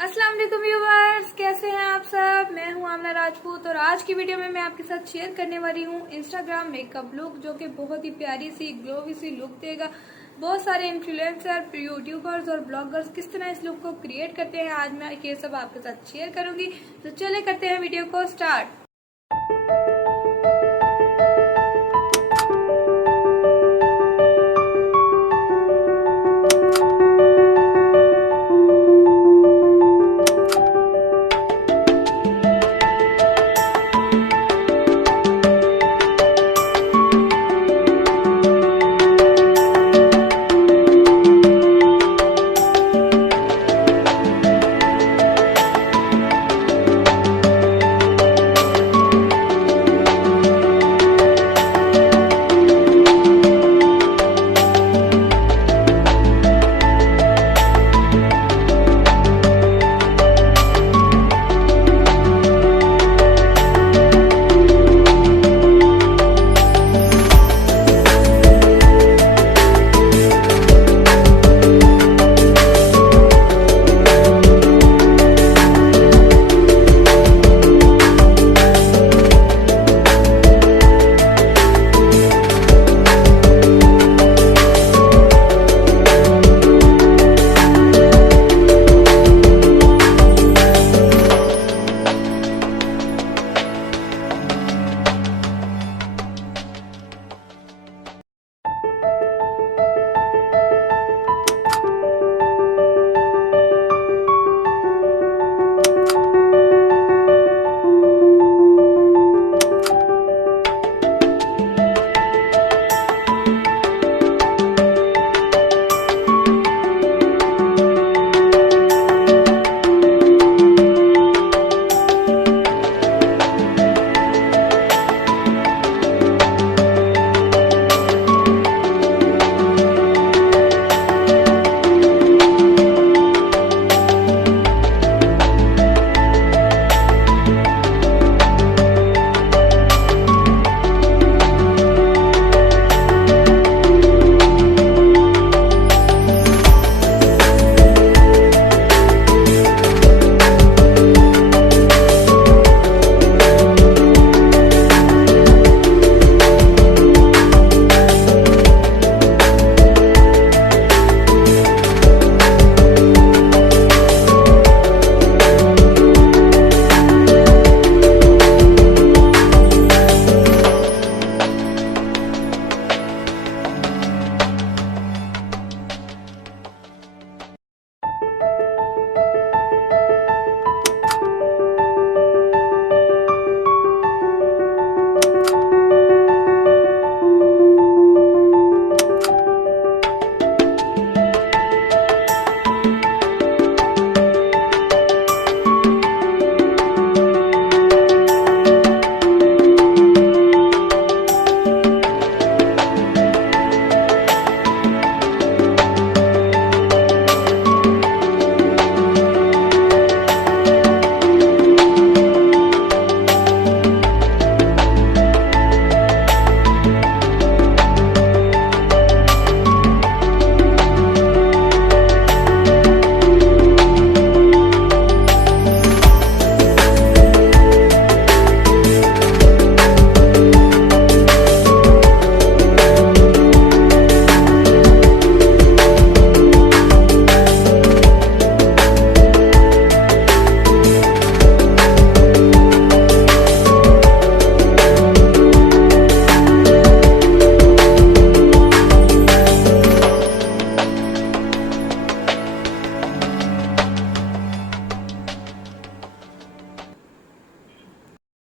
अस्सलाम वालेकुम व्यूअर्स, कैसे हैं आप सब। मैं हूं आमना राजपूत और आज की वीडियो में मैं आपके साथ शेयर करने वाली हूं इंस्टाग्राम मेकअप लुक, जो कि बहुत ही प्यारी सी ग्लोवी सी लुक देगा। बहुत सारे इन्फ्लुएंसर, यूट्यूबर्स और ब्लॉगर्स किस तरह इस लुक को क्रिएट करते हैं, आज मैं ये सब आपके साथ शेयर करूंगी। तो चले करते हैं वीडियो को start.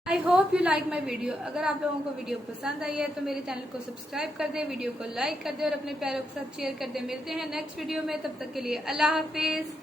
I hope you like my video. अगर आप लोगों को वीडियो पसंद आई है तो मेरे चैनल को सब्सक्राइब कर दे, वीडियो को लाइक कर दे और अपने प्यारों के साथ शेयर कर दे। मिलते हैं नेक्स्ट वीडियो में, तब तक के लिए अल्लाह हाफिज।